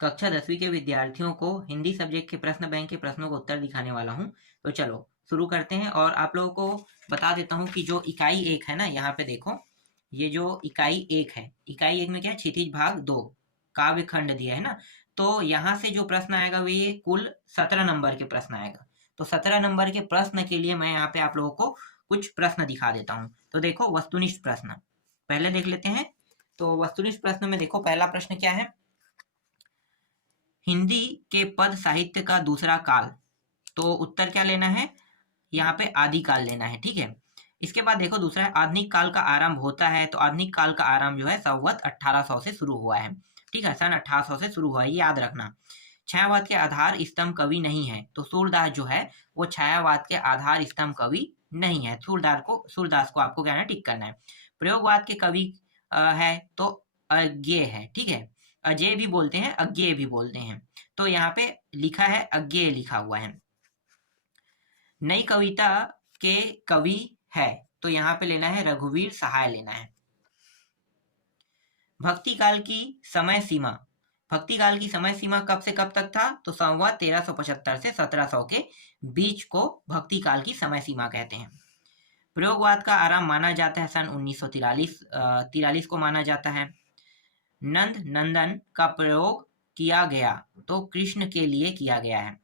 कक्षा 10वीं के विद्यार्थियों को हिंदी सब्जेक्ट के प्रश्न बैंक के प्रश्नों का उत्तर दिखाने वाला हूँ। तो चलो शुरू करते हैं। और आप लोगों को बता देता हूँ कि जो इकाई 1 है ना, यहाँ पे देखो, ये जो इकाई 1 है, इकाई 1 में क्या है, क्षितिज भाग 2 काव्य खंड दिया है ना। तो यहाँ से जो प्रश्न आएगा वो ये कुल 17 नंबर के प्रश्न आएगा। तो 17 नंबर के प्रश्न के लिए मैं यहाँ पे आप लोगों को कुछ प्रश्न दिखा देता हूँ। तो देखो, वस्तुनिष्ठ प्रश्न पहले देख लेते हैं। तो वस्तुनिष्ठ प्रश्न में देखो, पहला प्रश्न क्या है, हिंदी के पद साहित्य का दूसरा काल। तो उत्तर क्या लेना है, यहाँ पे आदिकाल लेना है, ठीक है। इसके बाद देखो दूसरा है, आधुनिक काल का आरंभ होता है। तो आधुनिक काल का आरंभ जो है संवत 1800 से शुरू हुआ है, ठीक है, सन 1800 से शुरू हुआ है, ये याद रखना। छायावाद के आधार स्तंभ कवि नहीं है। तो सूरदास जो है वो छायावाद के आधार स्तंभ कवि नहीं है। सूरदास को आपको क्या है, टिक करना है। प्रयोगवाद के कवि है तो अज्ञेय है, ठीक है। अजय भी बोलते हैं, अज्ञेय भी बोलते हैं। तो यहाँ पे लिखा है अज्ञेय लिखा हुआ है। नई कविता के कवि है, तो यहाँ पे लेना है रघुवीर सहाय लेना है। भक्ति काल की समय सीमा, भक्ति काल की समय सीमा कब से कब तक था, तो संवत 1375 से 1700 के बीच को भक्ति काल की समय सीमा कहते हैं। प्रयोगवाद का आरंभ माना जाता है सन 1943 को माना जाता है। नंद नंदन का प्रयोग किया गया, तो कृष्ण के लिए किया गया है।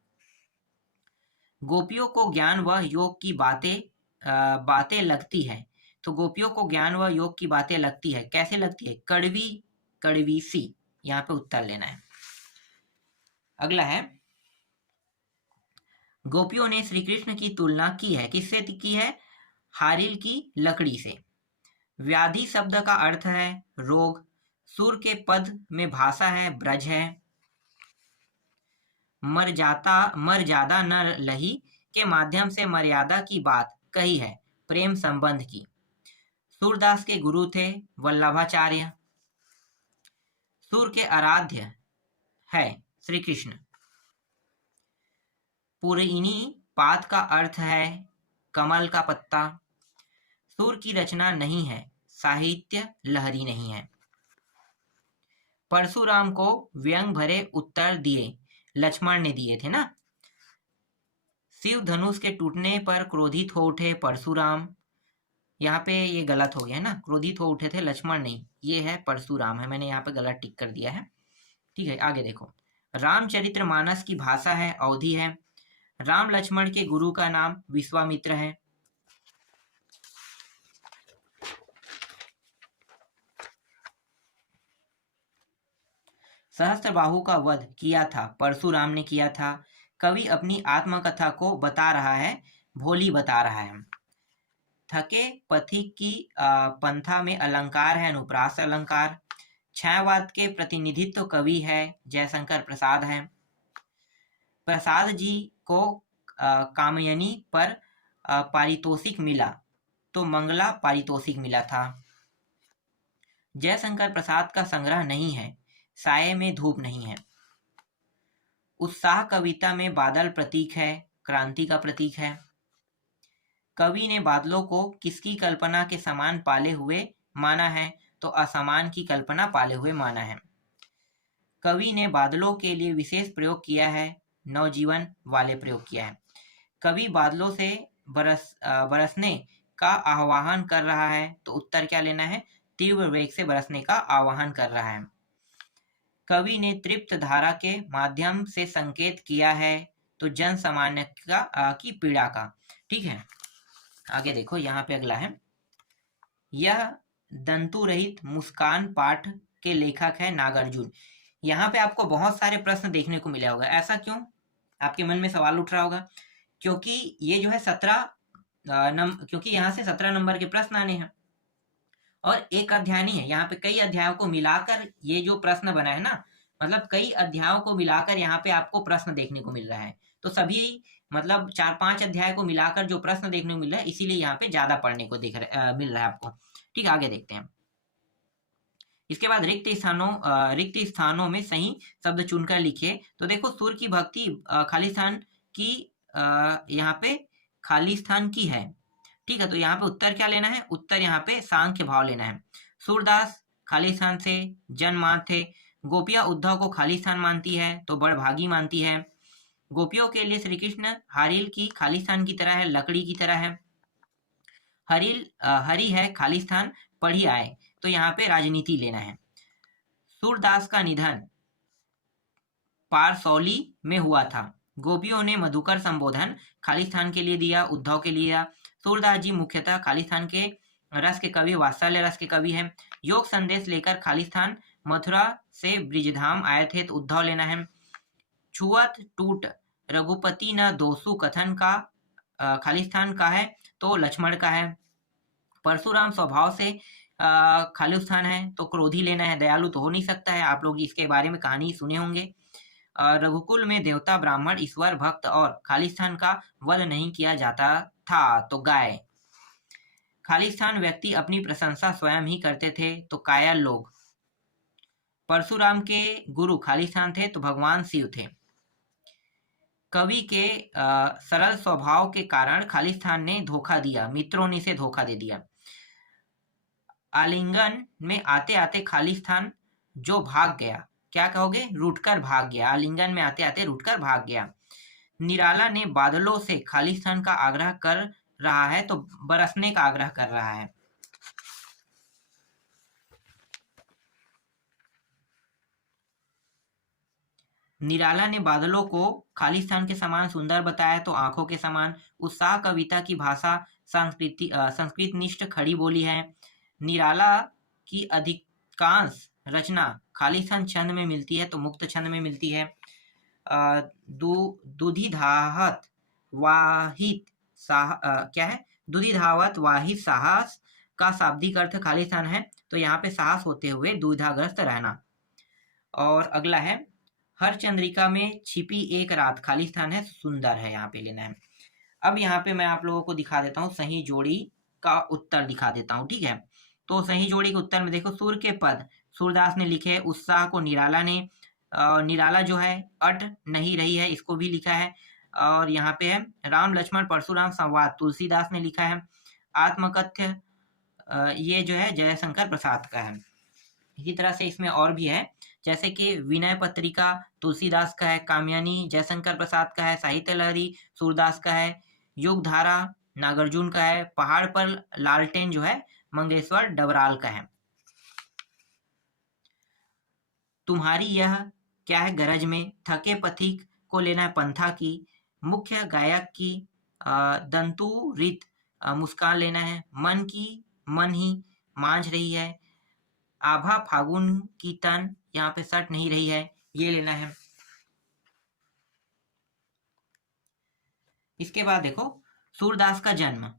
गोपियों को ज्ञान व योग की बातें लगती है। तो गोपियों को ज्ञान व योग की बातें लगती है, कैसे लगती है, कड़वी कड़वी सी। यहाँ पे उत्तर लेना है। अगला है, गोपियों ने श्री कृष्ण की तुलना की है, किससे की है, हारिल की लकड़ी से। व्याधि शब्द का अर्थ है रोग। सुर के पद में भाषा है ब्रज है। मर ज्यादा न लही के माध्यम से मर्यादा की बात कही है, प्रेम संबंध की। सूरदास के गुरु थे वल्लभाचार्य। सुर के आराध्य है श्री कृष्ण। पुरैनी पात का अर्थ है कमल का पत्ता। सुर की रचना नहीं है, साहित्य लहरी नहीं है। परशुराम को व्यंग भरे उत्तर दिए, लक्ष्मण ने दिए थे ना। शिव धनुष के टूटने पर क्रोधित हो उठे परशुराम। यहाँ पे ये गलत हो गया है ना, क्रोधित हो उठे थे लक्ष्मण नहीं, ये है परशुराम है, मैंने यहाँ पे गलत टिक कर दिया है, ठीक है। आगे देखो, रामचरितमानस की भाषा है अवधी है। राम लक्ष्मण के गुरु का नाम विश्वामित्र है। सहस्त्रबाहु का वध किया था परशुराम ने किया था। कवि अपनी आत्मकथा को बता रहा है, भोली बता रहा है। थके पथिक की पंथा में अलंकार है अनुप्रास अलंकार। छायावाद के प्रतिनिधित्व कवि है जयशंकर प्रसाद है। प्रसाद जी को कामयनी पर पारितोषिक मिला, तो मंगला पारितोषिक मिला था। जयशंकर प्रसाद का संग्रह नहीं है, साये में धूप नहीं है। उत्साह कविता में बादल प्रतीक है, क्रांति का प्रतीक है। कवि ने बादलों को किसकी कल्पना के समान पाले हुए माना है, तो असमान की कल्पना पाले हुए माना है। कवि ने बादलों के लिए विशेष प्रयोग किया है, नवजीवन वाले प्रयोग किया है। कवि बादलों से बरसने का आह्वान कर रहा है, तो उत्तर क्या लेना है, तीव्र वेग से बरसने का आह्वान कर रहा है। कवि ने तृप्त धारा के माध्यम से संकेत किया है, तो जन सामान्य की पीड़ा का, ठीक है। आगे देखो, यहाँ पे अगला है, यह दंतु रहित मुस्कान पाठ के लेखक है नागार्जुन। यहाँ पे आपको बहुत सारे प्रश्न देखने को मिला होगा, ऐसा क्यों, आपके मन में सवाल उठ रहा होगा। क्योंकि ये जो है 17 क्योंकि यहाँ से 17 नंबर के प्रश्न आने हैं, और एक अध्याय नहीं है, यहाँ पे कई अध्यायों को मिलाकर ये जो प्रश्न बना है ना, मतलब कई अध्यायों को मिलाकर यहाँ पे आपको प्रश्न देखने को मिल रहा है। तो सभी मतलब 4-5 अध्याय को मिलाकर जो प्रश्न देखने को मिल रहा है, इसीलिए यहाँ पे ज्यादा पढ़ने को मिल रहा है आपको, ठीक है। आगे देखते हैं। इसके बाद रिक्त स्थानों में सही शब्द चुनकर लिखिए। तो देखो, सुर की भक्ति खालिस्तान की यहाँ पे खालिस्तान की है, ठीक है। तो यहाँ पे उत्तर क्या लेना है, उत्तर यहाँ पे सांख्य भाव लेना है। सूरदास खालिस्तान से जन्मांध थे, गोपियां उद्धव को खालिस्तान मानती है तो बड़भागी मानती है। गोपियों के लिए श्री कृष्ण हरिल की खालिस्तान की तरह है, लकड़ी की तरह है। हरी है खालिस्तान पढ़ी आए, तो यहाँ पे राजनीति लेना है। सूरदास का निधन पारसौली में हुआ था। गोपियों ने मधुकर संबोधन खालिस्तान के लिए दिया, उद्धव के लिए दिया। सूरदास जी मुख्यतः खालिस्तान के रस के कवि, वात्सल्य रस के कवि हैं। योग संदेश लेकर खालिस्तान मथुरा से ब्रिजधाम आए थे, तो उद्धव लेना है। छुअत टूट रघुपति न दोसु कथन का खालिस्तान का है, तो लक्ष्मण का है। परशुराम स्वभाव से खालिस्तान है, तो क्रोधी लेना है, दयालु तो हो नहीं सकता है। आप लोग इसके बारे में कहानी सुने होंगे। रघुकुल में देवता, ब्राह्मण, ईश्वर भक्त और खालिस्तान का वध नहीं किया जाता था, तो गाय। खालिस्तान व्यक्ति अपनी प्रशंसा स्वयं ही करते थे, तो कायल लोग। परशुराम के गुरु खालिस्तान थे, तो भगवान शिव थे। कवि के सरल स्वभाव के कारण खालिस्तान ने धोखा दिया, मित्रों ने इसे धोखा दे दिया। आलिंगन में आते आते खालिस्तान जो भाग गया, क्या कहोगे? रूठकर भाग गया। आलिंगन में आते आते रूठकर भाग गया। निराला ने बादलों से खालिस्तान का आग्रह कर रहा है, तो बरसने का आग्रह कर रहा है। निराला ने बादलों को खालिस्तान के समान सुंदर बताया, तो आंखों के समान। उत्साह कविता की भाषा संस्कृत निष्ठ खड़ी बोली है। निराला की अधिकांश रचना खालिस्तान छंद में मिलती है, तो मुक्त छंद में मिलती है। दुधिधावत वाहित क्या है? दुधिधावत वाहित साहस का शाब्दिक अर्थ खालिस्तान है, तो यहाँ पे साहस होते हुए दुविधाग्रस्त रहना। और अगला है, हर चंद्रिका में छिपी एक रात खालिस्तान है, सुंदर है, यहाँ पे लेना है। अब यहाँ पे मैं आप लोगों को दिखा देता हूँ, सही जोड़ी का उत्तर दिखा देता हूँ, ठीक है। तो सही जोड़ी के उत्तर में देखो, सुर के पद सूरदास ने लिखे, उत्साह को निराला ने, निराला जो है अट नहीं रही है, इसको भी लिखा है। और यहाँ पे है राम लक्ष्मण परशुराम संवाद, तुलसीदास ने लिखा है। आत्मकथ्य ये जो है जयशंकर प्रसाद का है। इसी तरह से इसमें और भी है, जैसे कि विनय पत्रिका तुलसीदास का है, कामयानी जयशंकर प्रसाद का है, साहित्य लहरी सूरदास का है, युग धारा नागार्जुन का है, पहाड़ पर लालटेन जो है मंगेश्वर डबराल का है। तुम्हारी यह क्या है गरज में, थके पथिक को लेना है पंथा की। मुख्य गायक की दंतु रित मुस्कान लेना है। मन की मन ही मांझ रही है। आभा फागुन की तन, यहाँ पे सट नहीं रही है, ये लेना है। इसके बाद देखो सूरदास का जन्म,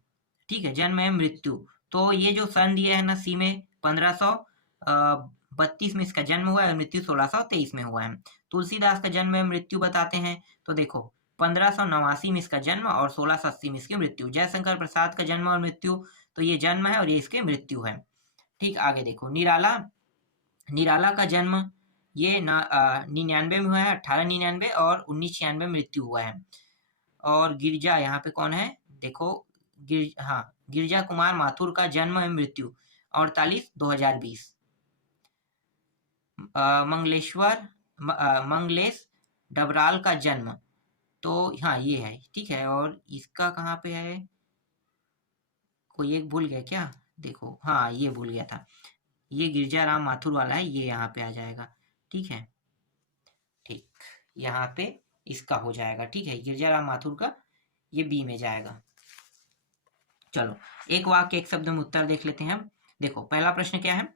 ठीक है, जन्म है मृत्यु, तो ये जो सन दिया है ना सी में 1532 में इसका जन्म हुआ है, मृत्यु 1623 में हुआ है। तुलसीदास का जन्म है मृत्यु बताते हैं, तो देखो 1589 में इसका जन्म और 1680 में इसकी मृत्यु। जयशंकर प्रसाद का जन्म और मृत्यु, तो ये जन्म है और ये इसके मृत्यु है। ठीक, आगे देखो निराला का जन्म ये 99 में हुआ है, 1899 और 1996 में मृत्यु हुआ है। और गिरजा यहाँ पे कौन है देखो, गिरजा कुमार माथुर का जन्म है मृत्यु 48/2020। मंगलेश डबराल का जन्म, तो हाँ ये है, ठीक है। और इसका कहाँ पे है, कोई एक भूल गया क्या? देखो हाँ ये भूल गया था, ये गिरजा राम माथुर वाला है, ये यहाँ पे आ जाएगा, ठीक है। ठीक, यहाँ पे इसका हो जाएगा, ठीक है, गिरजा राम माथुर का ये बी में जाएगा। चलो एक वाक्य एक शब्द में उत्तर देख लेते हैं हम। देखो पहला प्रश्न क्या है,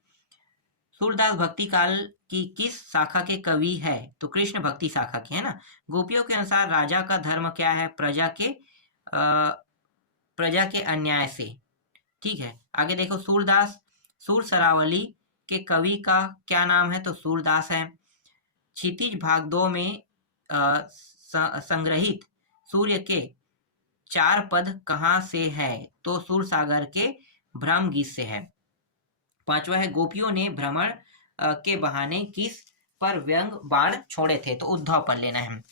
सूरदास भक्ति काल की किस शाखा के कवि है? तो कृष्ण भक्ति शाखा के, है ना। गोपियों के अनुसार राजा का धर्म क्या है? प्रजा के अन्याय से, ठीक है। आगे देखो सूरदास सूर सरावली के कवि का क्या नाम है? तो सूरदास है। क्षितिज भाग 2 में संग्रहित सूर्य के 4 पद कहाँ से है? तो सूरसागर के भ्रम गीत से है। 5वां है, गोपियों ने भ्रमण के बहाने किस पर व्यंग बाण छोड़े थे? तो उद्धव पर लेना है।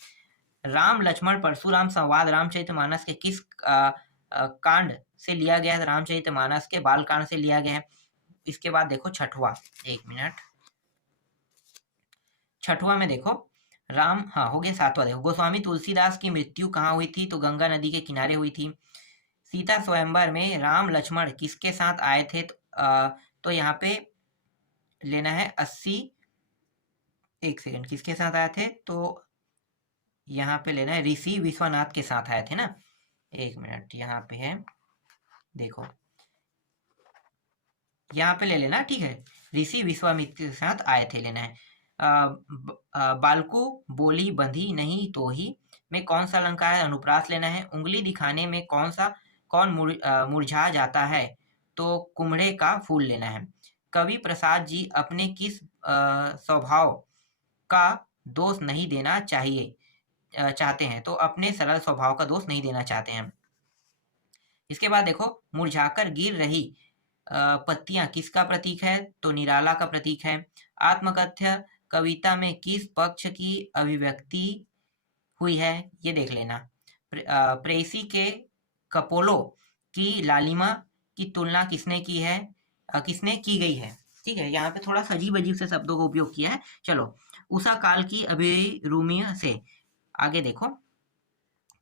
राम लक्ष्मण परशुराम संवाद रामचरितमानस के किस कांड से लिया गया है? रामचरितमानस के बाल कांड से लिया गया है। इसके बाद देखो 6वां, एक मिनट, छठवां में देखो राम, हाँ हो गया। सातवां देखो, गोस्वामी तुलसीदास की मृत्यु कहाँ हुई थी? तो गंगा नदी के किनारे हुई थी। सीता स्वयंवर में राम लक्ष्मण किसके साथ आए थे? तो यहाँ पे लेना है 80। एक सेकंड, किसके साथ आए थे? तो यहाँ पे लेना है ऋषि विश्वनाथ के साथ आए थे ना। एक मिनट, यहाँ पे है देखो, यहाँ पे ले लेना, ठीक है। ऋषि विश्वामित्र के साथ आए थे, लेना है। बालको बोली बंधी नहीं तो ही में कौन सा अलंकार है? अनुप्रास लेना है। उंगली दिखाने में कौन मुरझा जाता है? तो कुम्हड़े का फूल लेना है। कवि प्रसाद जी अपने किस स्वभाव का दोष नहीं देना चाहते हैं? तो अपने सरल स्वभाव का दोष नहीं देना चाहते हैं। इसके बाद देखो, मुरझाकर गिर रही पत्तियां किसका प्रतीक है? तो निराला का प्रतीक है। आत्मकथ्य कविता में किस पक्ष की अभिव्यक्ति हुई है? ये देख लेना। प्रेयसी के कपोलों की लालिमा की तुलना किसने की है? किसने की गई है? ठीक है, यहाँ पे थोड़ा अजीब अजीब से शब्दों का उपयोग किया है। चलो, उषा काल की अभिरूमिया से आगे देखो।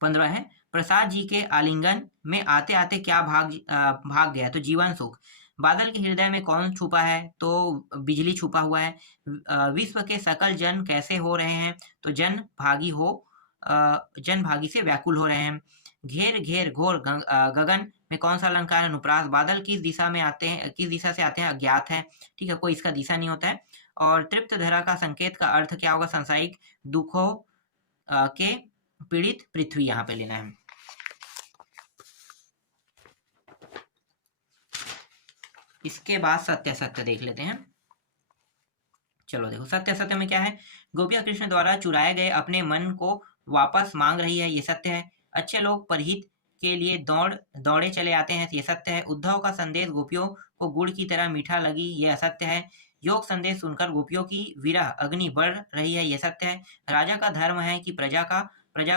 15 है, प्रसाद जी के आलिंगन में आते आते क्या भाग गया? तो जीवन सुख। बादल के हृदय में कौन छुपा है? तो बिजली छुपा हुआ है। विश्व के सकल जन कैसे हो रहे हैं? तो जन भागी से व्याकुल हो रहे हैं। घेर घेर घोर गगन में कौन सा अलंकार? अनुप्रास। बादल किस दिशा से आते हैं? अज्ञात है, ठीक है, कोई इसका दिशा नहीं होता है। और तृप्त धरा का संकेत का अर्थ क्या होगा? सांसारिक दुखों के पीड़ित पृथ्वी, यहाँ पे लेना है। इसके बाद सत्य सत्य देख लेते हैं। चलो देखो, सत्य सत्य में क्या है? गोपिया कृष्ण द्वारा चुराए गए अपने मन को वापस मांग रही है, ये सत्य है। अच्छे लोग परहित के लिए दौड़े चले आते हैं, ये सत्य है। उद्धव का संदेश गोपियों को गुड़ की तरह मीठा लगी, ये असत्य है। योग संदेश सुनकर गोपियों की विरह अग्नि बढ़ रही है, ये सत्य है। राजा का धर्म है कि प्रजा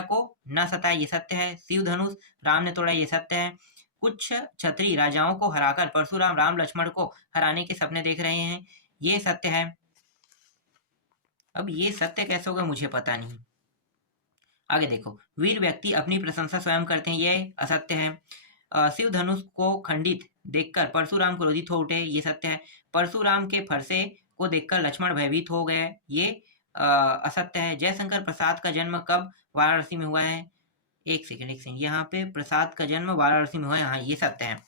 को न सताए, ये सत्य है। शिव धनुष राम ने तोड़ा, ये सत्य है। कुछ क्षत्रिय राजाओं को हराकर परशुराम राम लक्ष्मण को हराने के सपने देख रहे हैं, ये सत्य है। अब ये सत्य कैसे होगा मुझे पता नहीं। आगे देखो, वीर व्यक्ति अपनी प्रशंसा स्वयं करते हैं, ये असत्य है। शिव धनुष को खंडित देखकर परशुराम क्रोधित हो उठे, ये सत्य है। परशुराम के फरसे को देखकर लक्ष्मण भयभीत हो गए, ये असत्य है। जयशंकर प्रसाद का जन्म कब वाराणसी में हुआ है? एक सेकंड, यहाँ पे प्रसाद का जन्म वाराणसी में हुआ है, हाँ ये सत्य है।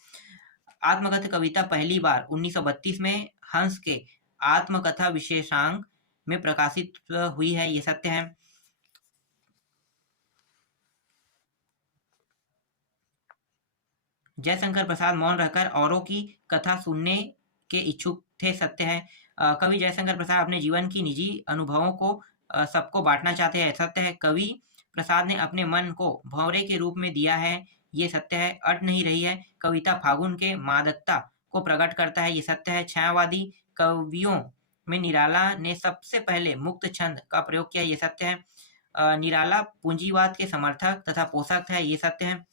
आत्मकथा कविता पहली बार 1932 में हंस के आत्मकथा विशेषांक में प्रकाशित हुई है, ये सत्य है। जयशंकर प्रसाद मौन रहकर औरों की कथा सुनने के इच्छुक थे, सत्य है। कवि जयशंकर प्रसाद अपने जीवन की निजी अनुभवों को सबको बांटना चाहते हैं, सत्य है। कवि प्रसाद ने अपने मन को भंवरे के रूप में दिया है, ये सत्य है। अट नहीं रही है कविता फागुन के मादकता को प्रकट करता है, ये सत्य है। छायावादी कवियों में निराला ने सबसे पहले मुक्त छंद का प्रयोग किया, ये सत्य है। निराला पूंजीवाद के समर्थक तथा पोषक है, ये सत्य है।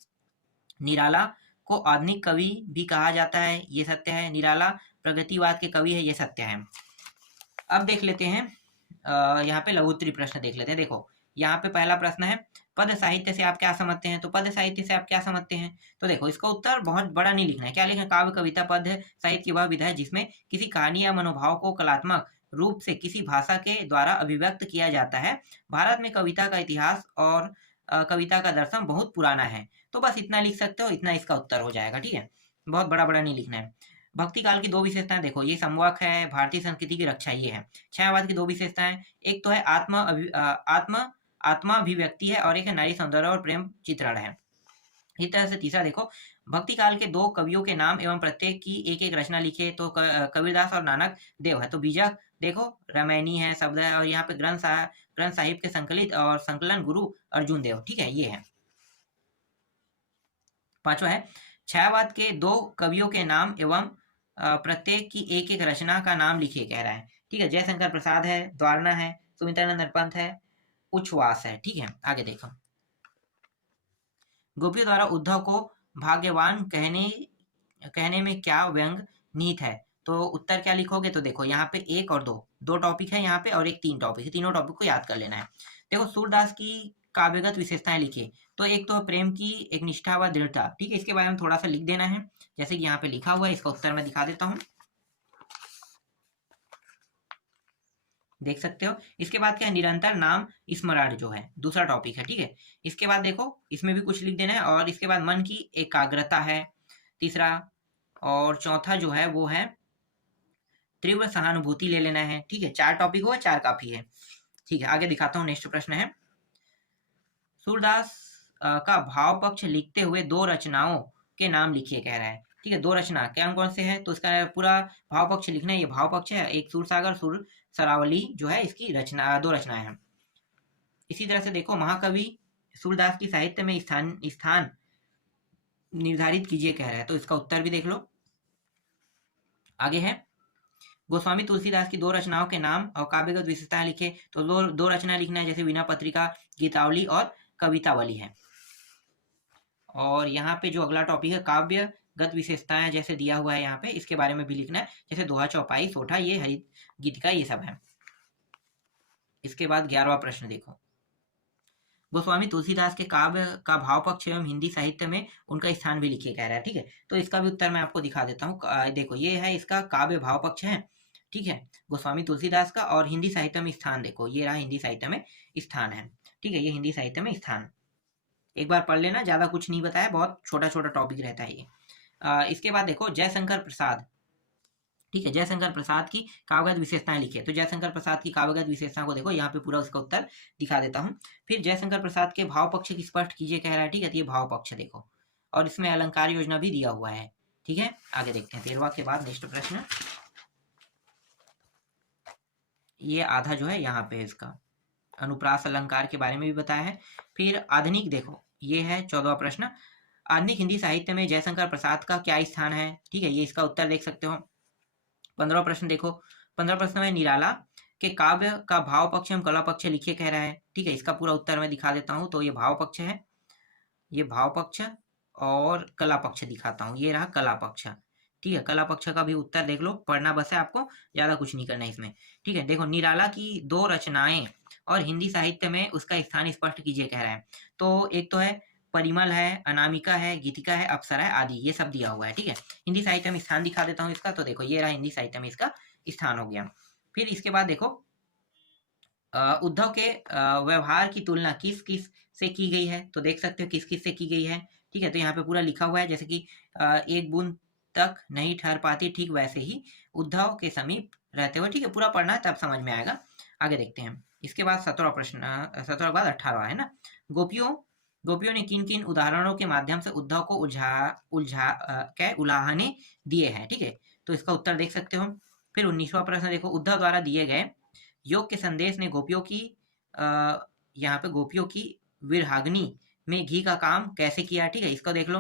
निराला को आधुनिक कवि भी कहा जाता है, ये सत्य है। निराला प्रगतिवाद के कवि है, ये सत्य है। अब देख लेते हैं, यहाँ पे लघु उत्तरीय प्रश्न देख लेते हैं। देखो, यहाँ पे पहला प्रश्न है, पद साहित्य से आप क्या समझते हैं? तो पद साहित्य से आप क्या समझते हैं? तो देखो, इसका उत्तर बहुत बड़ा नहीं लिखना है। क्या लिखना है? काव्य कविता पद साहित्य की वह विधा है जिसमें किसी कहानी या मनोभाव को कलात्मक रूप से किसी भाषा के द्वारा अभिव्यक्त किया जाता है। भारत में कविता का इतिहास और कविता का दर्शन बहुत पुराना है। तो बस इतना लिख सकते हो, इतना इसका उत्तर हो जाएगा, ठीक है। बहुत बड़ा बड़ा नहीं लिखना है। भक्ति काल की दो विशेषताएं देखो, ये संवाक है, भारतीय संस्कृति की रक्षा, ये है। छायावाद की दो विशेषताएं, एक तो है आत्माभिव्यक्ति है और एक है नारी सौंदर्य और प्रेम चित्रण है। इस तरह से तीसरा देखो, भक्ति काल के दो कवियों के नाम एवं प्रत्येक की एक एक रचना लिखे, तो कबीरदास और नानक देव है। तो बीजक देखो रामायणी है, शब्द है, और यहाँ पे ग्रंथ साहिब के संकलित और संकलन गुरु अर्जुन देव, ठीक है, ये है। पांचवा है, छायावाद के दो कवियों के नाम एवं प्रत्येक की एक एक रचना का नाम लिखिए, कह रहा है, ठीक है। जयशंकर प्रसाद है, द्वारणा है, सुमित्रानंद पंत है, उच्छ्वास है, ठीक है। आगे देखो, गोपियों द्वारा उद्धव को भाग्यवान कहने में क्या व्यंग निहित है? तो उत्तर क्या लिखोगे? तो देखो, यहाँ पे एक और दो 2 टॉपिक है यहाँ पे और एक 3 टॉपिक है, तीनों टॉपिक को याद कर लेना है। देखो सूरदास की काव्यगत विशेषताएं लिखिए, तो एक तो प्रेम की एक निष्ठा व दृढ़ता, ठीक है, इसके बारे में थोड़ा सा लिख देना है, जैसे कि यहाँ पे लिखा हुआ है, इसका उत्तर मैं दिखा देता हूँ, देख सकते हो। इसके बाद क्या है, निरंतर नाम स्मरण जो है दूसरा टॉपिक है, ठीक है। इसके बाद देखो इसमें भी कुछ लिख देना है, और इसके बाद मन की एकाग्रता है तीसरा, और चौथा जो है वो है तीव्र सहानुभूति ले लेना है, ठीक है। 4 टॉपिक हुआ, 4 काफी है, ठीक है। आगे दिखाता हूँ, नेक्स्ट प्रश्न है, सूरदास का भाव पक्ष लिखते हुए 2 रचनाओं के नाम लिखिए कह रहा है, ठीक है। 2 रचना कौन कौन से हैं, तो इसका पूरा भाव पक्ष लिखना है, ये भाव पक्ष है, एक सूरसागर सुर सरावली जो है इसकी रचना 2 रचनाएं हैं। इसी तरह से देखो महाकवि सूरदास की साहित्य में स्थान निर्धारित कीजिए कह रहा है, तो इसका उत्तर भी देख लो। आगे है गोस्वामी तुलसीदास की 2 रचनाओं के नाम और काव्यगत विशेषताएं लिखे, तो 2 रचना लिखना है, जैसे वीणा पत्रिका, गीतावली और कवितावली है। और यहाँ पे जो अगला टॉपिक है काव्यगत विशेषताएं जैसे दिया हुआ है यहाँ पे, इसके बारे में भी लिखना है, जैसे दोहा, चौपाई, सोठा, ये हरित गीतिका, ये सब है। इसके बाद 11वां प्रश्न देखो, गोस्वामी तुलसीदास के काव्य का भाव पक्ष एवं हिंदी साहित्य में उनका स्थान भी लिखिए कह रहा है, ठीक है। तो इसका भी उत्तर मैं आपको दिखा देता हूँ, देखो ये है इसका काव्य भाव पक्ष है, ठीक है, गोस्वामी तुलसीदास का, और हिंदी साहित्य में स्थान देखो, ये रहा हिंदी साहित्य में स्थान है, ठीक है, ये हिंदी साहित्य में स्थान, एक बार पढ़ लेना, ज्यादा कुछ नहीं बताया, बहुत छोटा छोटा टॉपिक रहता है ये। इसके बाद देखो जयशंकर प्रसाद, ठीक है, जयशंकर प्रसाद की काव्यगत विशेषताएं लिखिए, तो जयशंकर प्रसाद की काव्यगत विशेषताओं को देखो, यहाँ पे पूरा उसका उत्तर दिखा देता हूँ। फिर जयशंकर प्रसाद के भाव पक्ष की स्पष्ट कीजिए कह रहा है, ठीक है, तो ये भाव पक्ष देखो, और इसमें अलंकार योजना भी दिया हुआ है, ठीक है। आगे देखते हैं 13वां के बाद नेक्स्ट प्रश्न, ये आधा जो है यहाँ पे इसका अनुप्रास अलंकार के बारे में भी बताया है। फिर आधुनिक देखो, ये है 14वां प्रश्न, आधुनिक हिंदी साहित्य में जयशंकर प्रसाद का क्या स्थान है, ठीक है, ये इसका उत्तर देख सकते हो। 15वां प्रश्न देखो, 15 प्रश्न में निराला के काव्य का भाव पक्ष एवं कला पक्ष लिखिए कह रहा है, ठीक है, इसका पूरा उत्तर मैं दिखा देता हूँ, तो ये भाव पक्ष है, ये भाव पक्ष और कला पक्ष दिखाता हूँ, ये रहा कला पक्ष, ठीक है। कला पक्ष का भी उत्तर देख लो, पढ़ना बस है आपको, ज्यादा कुछ नहीं करना है इसमें, ठीक है। देखो निराला की 2 रचनाएं और हिंदी साहित्य में उसका स्थान स्पष्ट कीजिए कह रहा है, तो एक तो है परिमल है, अनामिका है, गीतिका है, अप्सरा है आदि, ये सब दिया हुआ है, ठीक है। हिंदी साहित्य में स्थान दिखा देता हूँ इसका, तो देखो ये रहा हिंदी साहित्य में इसका स्थान हो गया। फिर इसके बाद देखो उद्धव के व्यवहार की तुलना किस किस से की गई है, तो देख सकते हो किस किस से की गई है, ठीक है। तो यहाँ पे पूरा लिखा हुआ है, जैसे कि एक बूंद तक नहीं ठहर पाती, ठीक वैसे ही उद्धव के समीप रहते हुए, ठीक है, पूरा पढ़ना है तब समझ में आएगा। आगे देखते हैं, इसके बाद 17वां प्रश्न, 17 के बाद 18वां है ना, गोपियों ने किन किन उदाहरणों के माध्यम से उद्धव को उलाहने दिए हैं, ठीक है, तो इसका उत्तर देख सकते हो। फिर 19वां प्रश्न देखो, उद्धव द्वारा दिए गए योग के संदेश ने गोपियों की यहाँ पे गोपियों की विरहाग्नि में घी का काम कैसे किया, ठीक है, इसको देख लो,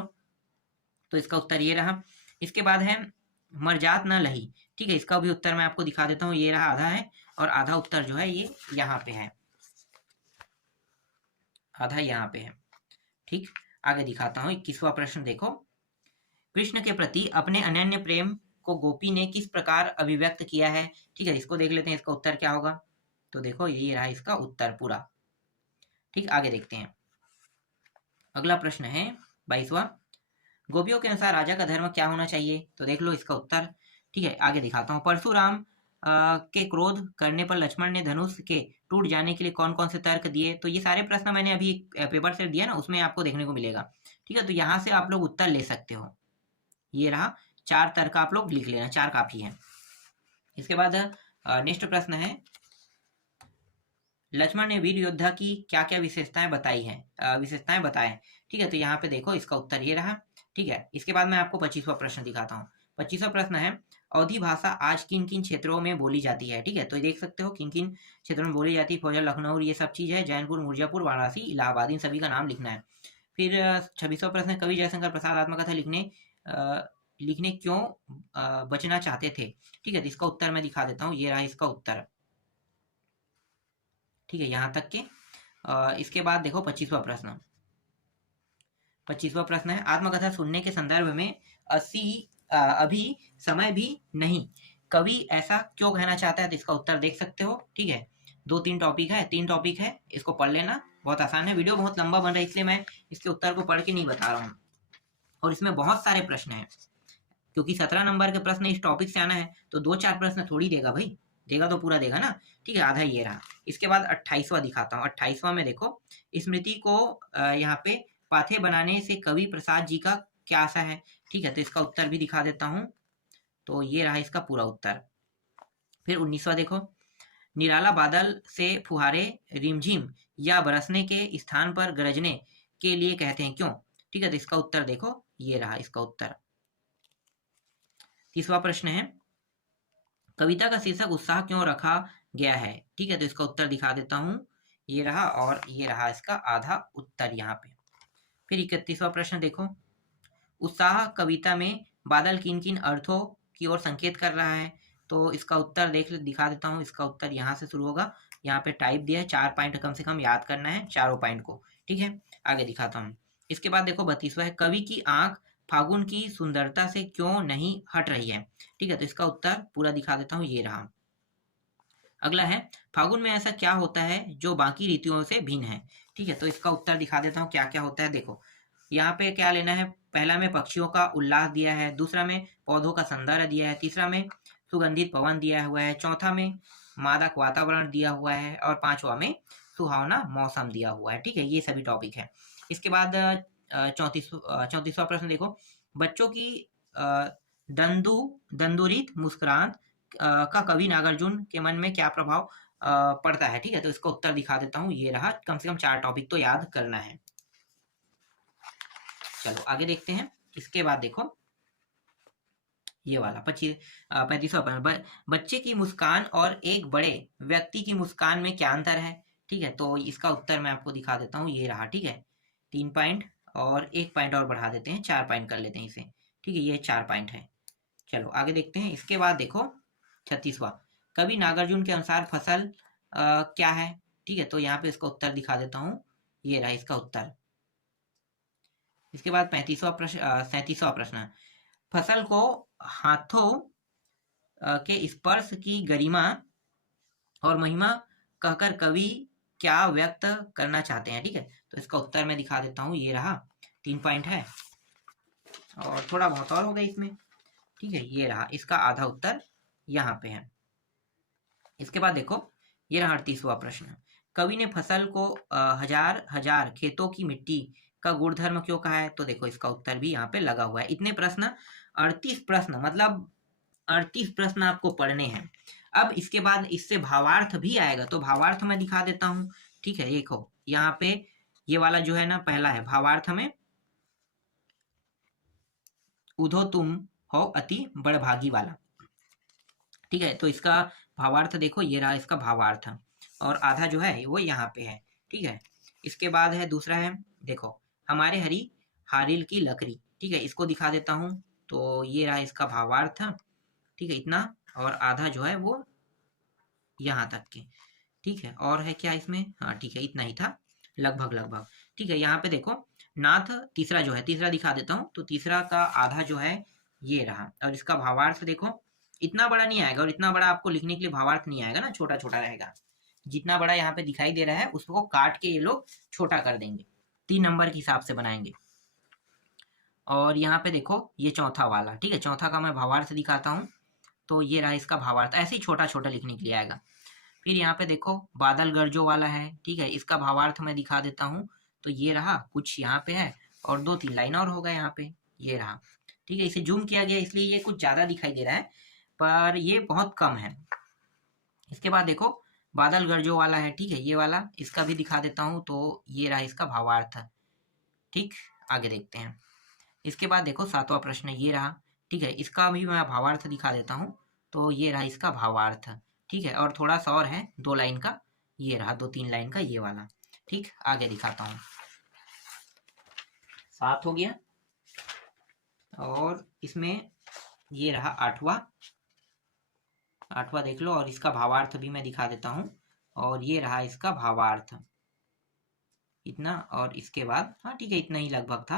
तो इसका उत्तर ये रहा। इसके बाद है मरजात न लही, ठीक है, इसका भी उत्तर मैं आपको दिखा देता हूँ, ये रहा आधा है, और आधा उत्तर जो है ये यहाँ पे है, आधा यहाँ पे है, ठीक। आगे दिखाता हूँ 21वां प्रश्न देखो, कृष्ण के प्रति अपने अनन्य प्रेम को गोपी ने किस प्रकार अभिव्यक्त किया है, ठीक है, इसको देख लेते हैं, इसका उत्तर क्या होगा, तो देखो यही रहा इसका उत्तर पूरा, ठीक। आगे देखते हैं, अगला प्रश्न है 22वां, गोपियों के अनुसार राजा का धर्म क्या होना चाहिए, तो देख लो इसका उत्तर, ठीक है। आगे दिखाता हूँ, परशुराम के क्रोध करने पर लक्ष्मण ने धनुष के टूट जाने के लिए कौन कौन से तर्क दिए, तो ये सारे प्रश्न मैंने अभी पेपर से दिया ना, उसमें आपको देखने को मिलेगा, ठीक है। तो यहाँ से आप लोग उत्तर ले सकते हो, ये रहा 4 तर्क आप लोग लिख लेना, 4 काफी है। इसके बाद नेक्स्ट प्रश्न है, लक्ष्मण ने वीर योद्धा की क्या क्या विशेषताएं बताई हैं, विशेषताएं बताएं, ठीक है, तो यहाँ पे देखो इसका उत्तर ये रहा, ठीक है। इसके बाद मैं आपको 25वां प्रश्न दिखाता हूँ। 25वां प्रश्न है, अवधी भाषा आज किन किन क्षेत्रों में बोली जाती है, ठीक है, तो देख सकते हो किन किन क्षेत्रों में बोली जाती है, फौजा, लखनऊ, ये सब चीज है, जैनपुर, मिर्जापुर, वाराणसी, इलाहाबाद, इन सभी का नाम लिखना है। फिर 26वां प्रश्न, कवि जयशंकर प्रसाद आत्मकथा लिखने क्यों बचना चाहते थे, ठीक है, तो इसका उत्तर मैं दिखा देता हूँ, ये रहा इसका उत्तर, ठीक है, यहाँ तक के। इसके बाद देखो 25वां प्रश्न, 25वां प्रश्न है, आत्मकथा सुनने के संदर्भ में अभी समय भी नहीं, कवि ऐसा क्यों कहना चाहता है, तो इसका उत्तर देख सकते हो। ठीक है, 2-3 टॉपिक है, 3 टॉपिक है, इसको पढ़ लेना, बहुत आसान है। वीडियो बहुत लंबा बन रहा है इसलिए मैं इसके उत्तर को पढ़ के नहीं बता रहा हूँ, और इसमें बहुत सारे प्रश्न हैं, क्योंकि 17 नंबर के प्रश्न इस टॉपिक से आना है, तो 2-4 प्रश्न थोड़ी देगा भाई, देगा तो पूरा देगा ना। ठीक है, आधा ये रहा। इसके बाद 28वां दिखाता हूँ। 28वां में देखो, स्मृति को यहाँ पे पाथे बनाने से कवि प्रसाद जी का क्या आशा है। ठीक है, तो इसका उत्तर भी दिखा देता हूँ। तो ये रहा इसका पूरा उत्तर। फिर 19वां देखो, निराला बादल से फुहारे रिमझिम या बरसने के स्थान पर गरजने के लिए कहते हैं क्यों। ठीक है, तो इसका उत्तर देखो, ये रहा इसका उत्तर। 30वां प्रश्न है, कविता का शीर्षक उत्साह क्यों रखा गया है। ठीक है, तो इसका उत्तर दिखा देता हूँ, ये रहा, और ये रहा इसका आधा उत्तर यहाँ पे। फिर 31वां प्रश्न देखो, उत्साह कविता में बादल किन किन अर्थों की ओर संकेत कर रहा है। तो इसका उत्तर दिखा देता हूँ। इसका उत्तर यहाँ से शुरू होगा, यहाँ पे टाइप दिया है, 4 पॉइंट कम से कम याद करना है, चारों पॉइंट को। ठीक है, आगे दिखाता हूँ। इसके बाद देखो 32वां है, कवि की आंख फागुन की सुंदरता से क्यों नहीं हट रही है। ठीक है, तो इसका उत्तर पूरा दिखा देता हूँ, ये रहा। अगला है, फागुन में ऐसा क्या होता है जो बाकी ऋतुओं से भिन्न है। ठीक है, तो इसका उत्तर दिखा देता हूँ क्या क्या होता है। देखो यहाँ पे क्या लेना है, पहला में पक्षियों का उल्लास दिया है, दूसरा में पौधों का सौंदर्य दिया है, तीसरा में सुगंधित पवन दिया हुआ है, चौथा में मादक वातावरण दिया हुआ है, और 5वां में सुहावना मौसम दिया हुआ है। ठीक है, ये सभी टॉपिक है। इसके बाद 34वां प्रश्न देखो, बच्चों की दंदुरित मुस्कुराहट का कवि नागार्जुन के मन में क्या प्रभाव पड़ता है। ठीक है, तो इसका उत्तर दिखा देता हूँ, ये रहा। कम से कम 4 टॉपिक तो याद करना है। चलो आगे देखते हैं। इसके बाद देखो ये वाला 35वां, बच्चे की मुस्कान और एक बड़े व्यक्ति की मुस्कान में क्या अंतर है। ठीक है, तो इसका उत्तर मैं आपको दिखा देता हूँ, ये रहा। ठीक है, 3 पॉइंट और 1 पॉइंट और बढ़ा देते हैं, 4 पॉइंट कर लेते हैं इसे। ठीक है, ये 4 पॉइंट है। चलो आगे देखते हैं। इसके बाद देखो 36वां, कवि नागार्जुन के अनुसार फसल क्या है। ठीक है, तो यहाँ पे इसका उत्तर दिखा देता हूँ, ये रहा इसका उत्तर। इसके बाद 37वां प्रश्न, फसल को हाथों के स्पर्श की गरिमा और महिमा कहकर कवि क्या व्यक्त करना चाहते हैं। ठीक है, तो इसका उत्तर मैं दिखा देता हूँ, ये रहा। 3 पॉइंट है और थोड़ा बहुत और होगा इसमें। ठीक है, ये रहा इसका आधा उत्तर यहाँ पे है। इसके बाद देखो ये रहा 38वां प्रश्न, कवि ने फसल को हजार हजार खेतों की मिट्टी का गुणधर्म क्यों कहा है। तो देखो इसका उत्तर भी यहाँ पे लगा हुआ है। इतने प्रश्न, 38 प्रश्न, मतलब 38 प्रश्न आपको पढ़ने हैं। अब इसके बाद इससे भावार्थ भी आएगा, तो भावार्थ मैं दिखा देता हूँ। ठीक है, देखो यहाँ पे ये वाला जो है ना, पहला है भावार्थ में, उधो तुम हो अति बड़भागी वाला। ठीक है, तो इसका भावार्थ देखो, ये रहा इसका भावार्थ, और आधा जो है वो यहाँ पे है। ठीक है, इसके बाद है दूसरा है, देखो हमारे हरी हारिल की लकड़ी। ठीक है, इसको दिखा देता हूँ, तो ये रहा इसका भावार्थ। ठीक है, इतना, और आधा जो है वो यहाँ तक के। ठीक है, और है क्या इसमें, हाँ ठीक है, इतना ही था लगभग लगभग। ठीक है, यहाँ पे देखो नाथ तीसरा जो है, तीसरा दिखा देता हूँ, तो तीसरा का आधा जो है ये रहा, और इसका भावार्थ देखो इतना बड़ा नहीं आएगा, और इतना बड़ा आपको लिखने के लिए भावार्थ नहीं आएगा ना, छोटा छोटा रहेगा। जितना बड़ा यहाँ पे दिखाई दे रहा है उसको काट के ये लोग छोटा कर देंगे, 3 नंबर के हिसाब से बनाएंगे। और यहाँ पे देखो ये चौथा वाला। ठीक है, चौथा का मैं भावार्थ दिखाता हूँ, तो ये रहा इसका भावार्थ, ऐसे ही छोटा छोटा लिखने के लिए आएगा। फिर यहाँ पे देखो बादल गरजो वाला है। ठीक है, इसका भावार्थ मैं दिखा देता हूँ, तो ये रहा, कुछ यहाँ पे है, और 2-3 लाइन और होगा यहाँ पे, ये रहा। ठीक है, इसे जूम किया गया इसलिए ये कुछ ज्यादा दिखाई दे रहा है, पर ये बहुत कम है। इसके बाद देखो बादल गरजो वाला है। ठीक है, ये वाला, इसका भी दिखा देता हूँ, तो ये रहा इसका भावार्थ। ठीक, आगे देखते हैं। इसके बाद देखो 7वां प्रश्न ये रहा। ठीक है, इसका भी मैं भावार्थ दिखा देता हूँ, तो ये रहा इसका भावार्थ। ठीक है, और थोड़ा सा और है 2 लाइन का, ये रहा 2-3 लाइन का ये वाला। ठीक, आगे दिखाता हूँ। 7 हो गया, और इसमें ये रहा 8वां देख लो, और इसका भावार्थ भी मैं दिखा देता हूँ, और ये रहा इसका भावार्थ, इतना, और इसके बाद हाँ ठीक है, इतना ही लगभग था।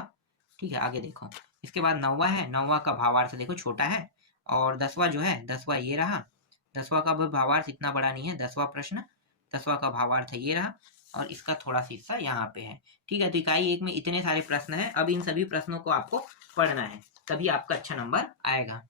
ठीक है, आगे देखो। इसके बाद 9वां है, 9वां का भावार्थ देखो छोटा है, और 10वां जो है 10वां ये रहा। 10वां का भावार्थ इतना बड़ा नहीं है, 10वां प्रश्न 10वां का भावार्थ ये रहा और इसका थोड़ा सा हिस्सा यहाँ पे है। ठीक है, तो इकाई 1 में इतने सारे प्रश्न हैं। अब इन सभी प्रश्नों को आपको पढ़ना है, तभी आपका अच्छा नंबर आएगा।